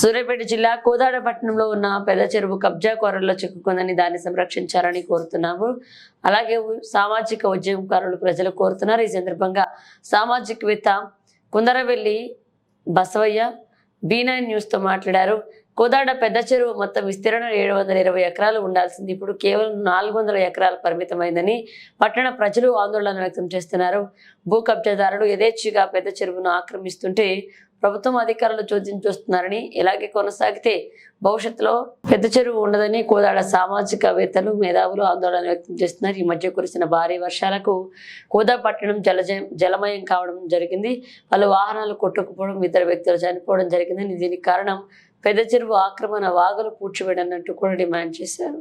సూర్యాపేట జిల్లా కోదాడపట్నంలో ఉన్న పెద్ద చెరువు కబ్జా కోరల్లో చిక్కుకుందని దాన్ని సంరక్షించాలని కోరుతున్నాము. అలాగే సామాజిక ఉద్యమకారులు ప్రజలు కోరుతున్నారు. ఈ సందర్భంగా సామాజికవేత్త కుందరవెల్లి బసవయ్య బీ నైన్ న్యూస్తో మాట్లాడారు. కోదాడ పెద్ద చెరువు మొత్తం విస్తీర్ణం ఏడు వందల ఇరవై ఎకరాలు ఉండాల్సింది. ఇప్పుడు కేవలం నాలుగు వందల ఎకరాలు పరిమితమైందని పట్టణ ప్రజలు ఆందోళన వ్యక్తం చేస్తున్నారు. భూ కబ్జాదారులు యథేచ్ఛగా పెద్ద చెరువును ఆక్రమిస్తుంటే ప్రభుత్వం అధికారులు చోద్యం చూస్తున్నారని ఇలాగే కొనసాగితే భవిష్యత్తులో పెద్ద చెరువు ఉండదని కోదాడ సామాజికవేత్తలు మేధావులు ఆందోళన వ్యక్తం చేస్తున్నారు. ఈ మధ్య కురిసిన భారీ వర్షాలకు కోదా పట్టణం జలజయం జలమయం కావడం జరిగింది. పలు వాహనాలు కొట్టుకుపోవడం ఇద్దరు వ్యక్తులు చనిపోవడం జరిగిందని దీనికి కారణం పెద్ద చెరువు ఆక్రమణ వాగులు పూడ్చివేయడన్నట్టు కూడా డిమాండ్ చేశారు.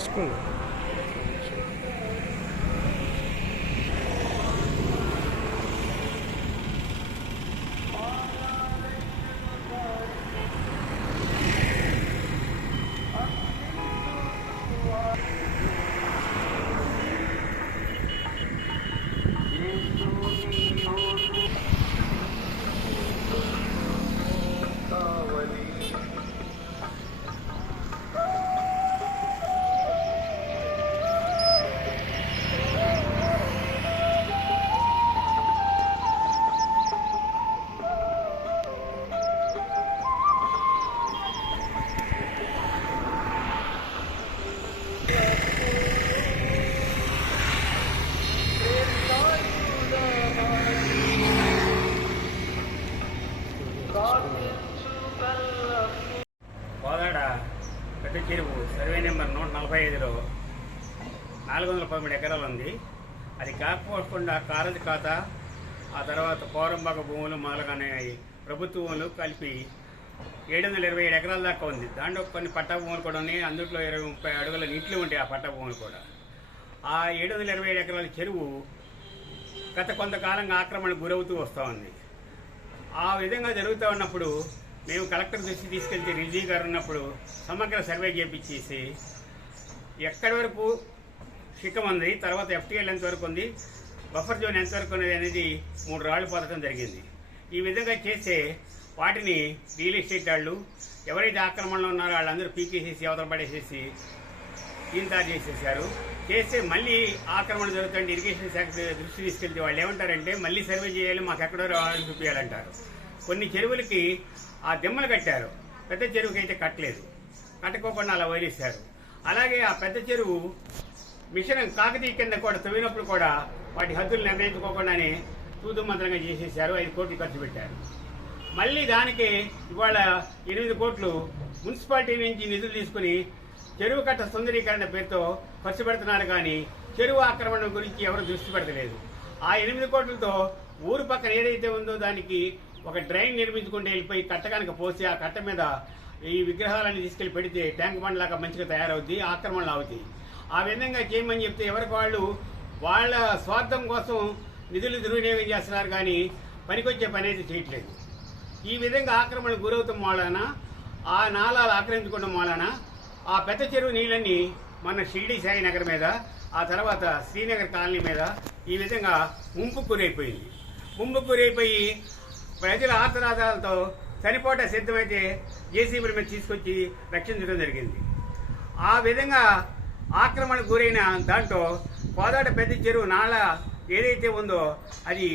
school. ముప్పై ఐదులో నాలుగు వందల పదమూడు ఎకరాలు ఉంది. అది కాకపోకుండా కారది ఖాతా ఆ తర్వాత కోరంబాగ భూములు మొదలుగానే ప్రభుత్వ భూములు కలిపి ఏడు వందల ఇరవై ఏడు ఎకరాల దాకా ఉంది. దాంట్లో కొన్ని పట్టా భూములు కూడా ఉన్నాయి. అందులో ఇరవై ముప్పై అడుగుల నీటిలో ఉంటాయి ఆ పట్టా భూములు కూడా. ఆ ఏడు వందల ఇరవై ఏడు ఎకరాల చెరువు గత కొంతకాలంగా ఆక్రమణకు గురవుతూ వస్తూ ఉంది. ఆ విధంగా జరుగుతూ ఉన్నప్పుడు మేము కలెక్టర్ దృష్టి తీసుకెళ్తే రిజీ గారు ఉన్నప్పుడు సమగ్ర సర్వే చేపించేసి ఎక్కడి వరకు శిఖం ఉంది తర్వాత ఎఫ్టీఎల్ ఎంతవరకు ఉంది బఫర్ జోన్ ఎంతవరకు ఉన్నది అనేది మూడు రాళ్ళు పొందడం జరిగింది. ఈ విధంగా చేస్తే వాటిని రియల్ ఎస్టేట్ వాళ్ళు ఎవరైతే ఆక్రమణలో ఉన్నారో వాళ్ళందరూ పీకేసేసి అవతల పడేసేసి తయారు చేసేసారు. చేస్తే మళ్ళీ ఆక్రమణ జరుగుతుంది ఇరిగేషన్ శాఖ దృష్టి తీసుకెళ్తే వాళ్ళు ఏమంటారంటే మళ్ళీ సర్వే చేయాలి మాకు ఎక్కడో రావాలని చూపించాలంటారు కొన్ని చెరువులకి ఆ దిమ్మలు కట్టారు. పెద్ద చెరువుకి అయితే కట్టలేదు. కట్టుకోకుండా అలా వదిలేశారు. అలాగే ఆ పెద్ద చెరువు మిషన్ కాకతీయ కింద కూడా తవ్వినప్పుడు కూడా వాటి హద్దులు నిర్ణయించుకోకుండానే తూతుమంత్రంగా చేసేసారు ఐదు కోట్లు ఖర్చు పెట్టారు. మళ్ళీ దానికి ఇవాళ ఎనిమిది కోట్లు మున్సిపాలిటీ నుంచి నిధులు తీసుకుని చెరువు కట్ట సుందరీకరణ పేరుతో ఖర్చు పెడుతున్నారు కానీ చెరువు ఆక్రమణ గురించి ఎవరు దృష్టి పెడతలేదు. ఆ ఎనిమిది కోట్లతో ఊరు పక్కన ఏదైతే ఉందో దానికి ఒక డ్రైన్ నిర్మించుకుంటే వెళ్ళిపోయి కట్ట కనుక పోసి ఆ కట్ట మీద ఈ విగ్రహాలన్నీ తీసుకెళ్ళి పెడితే ట్యాంక్ బండ్ లాగా మంచిగా తయారవుతాయి ఆక్రమణలు అవుతాయి. ఆ విధంగా చేయమని చెప్తే ఎవరికి వాళ్ళు వాళ్ళ స్వార్థం కోసం నిధులు దుర్వినియోగం చేస్తున్నారు కానీ పనికొచ్చే పని అయితే చేయట్లేదు. ఈ విధంగా ఆక్రమణకు గురవుతాం వలన ఆ నాళాలు ఆక్రమించుకోవడం వలన ఆ పెద్ద చెరువు నీళ్ళన్నీ మన షిర్డి సాయి నగర్ మీద ఆ తర్వాత శ్రీనగర్ కాలనీ మీద ఈ విధంగా ముంపు గురైపోయింది. ముంపు గురైపోయి ప్రజల ఆర్తనాదాలతో చనిపోట సిద్ధమైతే జేసీబీల మీద తీసుకొచ్చి రక్షించడం జరిగింది. ఆ విధంగా ఆక్రమణకు గురైన దాంట్లో కోదాట పెద్ద చెరువు నాళ ఏదైతే ఉందో అది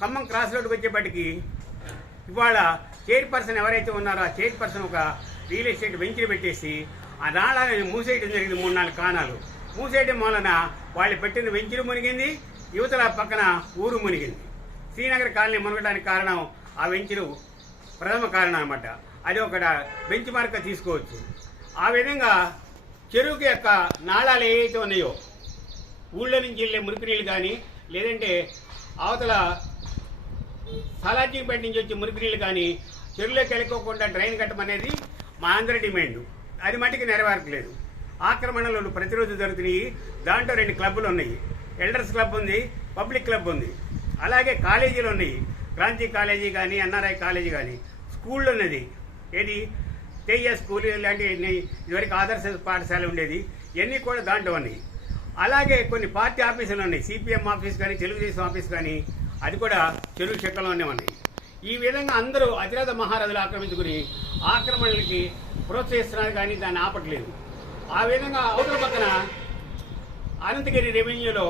ఖమ్మం క్రాస్ రోడ్కి వచ్చేప్పటికీ ఇవాళ చైర్పర్సన్ ఎవరైతే ఉన్నారో ఆ చైర్పర్సన్ ఒక రియల్ ఎస్టేట్ వెంచర్ పెట్టేసి ఆ నాళాన్ని మూసేయడం జరిగింది మూడు నాలుగు కాణాలు. మూసేయడం వలన వాళ్ళు పెట్టిన వెంచరు మునిగింది యువతల పక్కన ఊరు మునిగింది. శ్రీనగర్ కాలనీ మునగడానికి కారణం ఆ వెంచరు ప్రథమ కారణం అనమాట అది ఒక బెంచ్ మార్క్ తీసుకోవచ్చు. ఆ విధంగా చెరువుకి యొక్క నాళాలు ఏవైతే ఉన్నాయో ఊళ్ళో నుంచి వెళ్ళే మురికి నీళ్ళు కానీ లేదంటే అవతల సాలాజీపేట నుంచి వచ్చే మురికి నీళ్ళు కానీ చెరువులోకి వెళ్ళకోకుండా డ్రైన్ కట్టమనేది మా అందరి డిమాండ్. అది మటుకు నెరవేరట్లేదు. ఆక్రమణలు ప్రతిరోజు జరుగుతున్నాయి. దాంట్లో రెండు క్లబ్బులు ఉన్నాయి. ఎల్డర్స్ క్లబ్ ఉంది పబ్లిక్ క్లబ్ ఉంది. అలాగే కాలేజీలు ఉన్నాయి. క్రాంతి కాలేజీ కానీ ఎన్ఆర్ఐ కాలేజీ కానీ స్కూళ్ళు ఉన్నది ఏది? తెయ్య స్కూల్ ఇలాంటి ఇదివరకు ఆదర్శ పాఠశాల ఉండేది. ఇవన్నీ కూడా దాంట్లో ఉన్నాయి. అలాగే కొన్ని పార్టీ ఆఫీసులు ఉన్నాయి. సిపిఎం ఆఫీస్ కానీ తెలుగుదేశం ఆఫీస్ కానీ అది కూడా చెరువు చెక్కలోనే ఉన్నాయి. ఈ విధంగా అందరూ అతిరథ మహారాజులు ఆక్రమించుకుని ఆక్రమణలకి ప్రోత్సహిస్తున్నారు కానీ దాన్ని ఆపట్లేదు. ఆ విధంగా అవతల పక్కన అనంతగిరి రెవెన్యూలో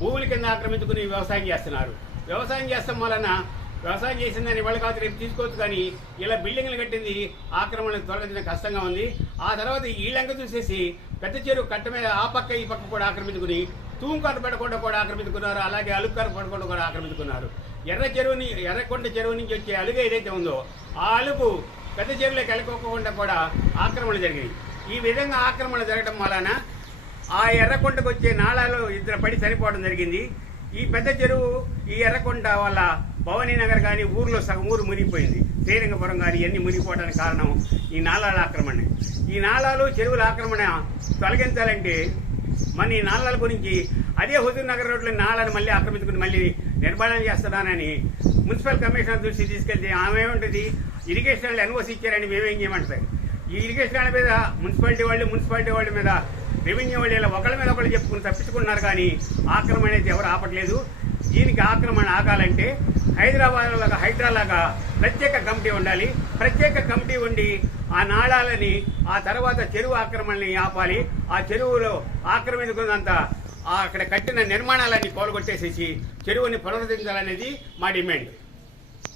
భూముల కింద ఆక్రమించుకుని వ్యవసాయం చేస్తున్నారు. వ్యవసాయం చేస్తాం వలన వ్యవసాయం చేసిందని వాళ్ళు కావచ్చు రేపు తీసుకోవచ్చు కానీ ఇలా బిల్డింగ్లు కట్టింది ఆక్రమణ తొలగించడం కష్టంగా ఉంది. ఆ తర్వాత ఈ లంక చూసేసి పెద్ద చెరువు కట్ట మీద ఆ పక్క ఈ పక్క కూడా ఆక్రమించుకుని తూంకారు పెట్టకుండా కూడా ఆక్రమించుకున్నారు. అలాగే అలుకారు పడకుండా కూడా ఆక్రమించుకున్నారు. ఎర్ర చెరువుని ఎర్రకొండ చెరువు నుంచి వచ్చే అలుగు ఏదైతే ఉందో ఆ అలుగు పెద్ద చెరువులోకి వెళ్ళకోకుండా కూడా ఆక్రమణ జరిగింది ఈ విధంగా ఆక్రమణ జరగడం వలన ఆ ఎర్రకొండకు వచ్చే నాళాలు ఇద్దరు పడి చనిపోవడం జరిగింది. ఈ పెద్ద చెరువు ఈ ఎర్రకొండ వల్ల భవానీ నగర్ కానీ ఊర్లో సగం ఊరు మునిగిపోయింది. శ్రీరంగపురం కానీ ఇవన్నీ మునిగిపోవడానికి కారణం ఈ నాళాల ఆక్రమణ. ఈ నాళాలు చెరువుల ఆక్రమణ తొలగించాలంటే మన ఈ నాళాల గురించి అదే హుజూర్ నగర్ రోడ్లో నాళాలు మళ్ళీ ఆక్రమించుకుని మళ్ళీ నిర్మాణం చేస్తున్నానని మున్సిపల్ కమిషనర్ దృష్టి తీసుకెళ్తే ఆమె ఏముంటుంది? ఇరిగేషన్ ఎన్ఓసి ఇచ్చారని మేమేం చేయమంటారు? ఈ ఇరిగేషన్ వాళ్ళ మీద మున్సిపాలిటీ వాళ్ళు మున్సిపాలిటీ వాళ్ళ మీద రెవెన్యూ వాళ్ళు ఇలా ఒకళ్ళ మీద ఒకళ్ళు చెప్పుకుని తప్పించుకున్నారు కానీ ఆక్రమణ అనేది ఎవరు ఆపట్లేదు. దీనికి ఆక్రమణ ఆగాలంటే హైదరాబాద్ లాగా హైడ్రా లాగా ప్రత్యేక కమిటీ ఉండాలి. ప్రత్యేక కమిటీ ఉండి ఆ నాళాలని ఆ తర్వాత చెరువు ఆక్రమణని ఆపాలి. ఆ చెరువులో ఆక్రమించుకున్నంత అక్కడ కట్టిన నిర్మాణాలన్నీ కోలగొట్టేసేసి చెరువుని పునరుద్ధరించాలనేది మా డిమాండ్.